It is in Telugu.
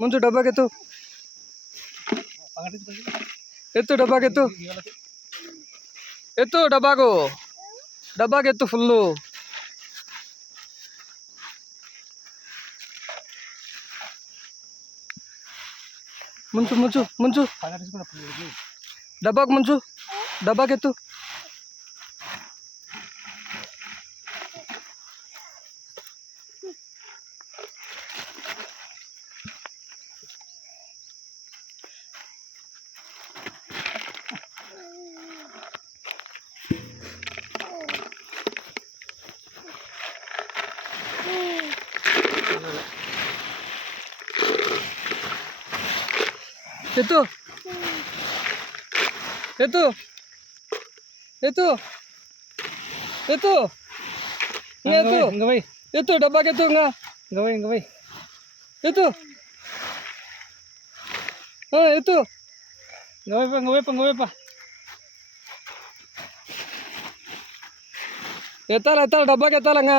ముంచు డబ్బాకెత్తు ఎత్తు డబ్బాకెత్తు ఎత్తు డబ్బాకెత్తు ఫుల్లు ముంచు ముంచు ముంచు డబ్బాకు ముంచు డబ్బాకెత్తు ఎత్తు ఎత్తు ఎత్తు ఎత్తు ఎత్తు ఎత్తు డబ్బాకెత్తు ఇంకా ఎత్తు ఎత్తు ఎత్తాలి డబ్బాకి ఎత్తాలి ఇంకా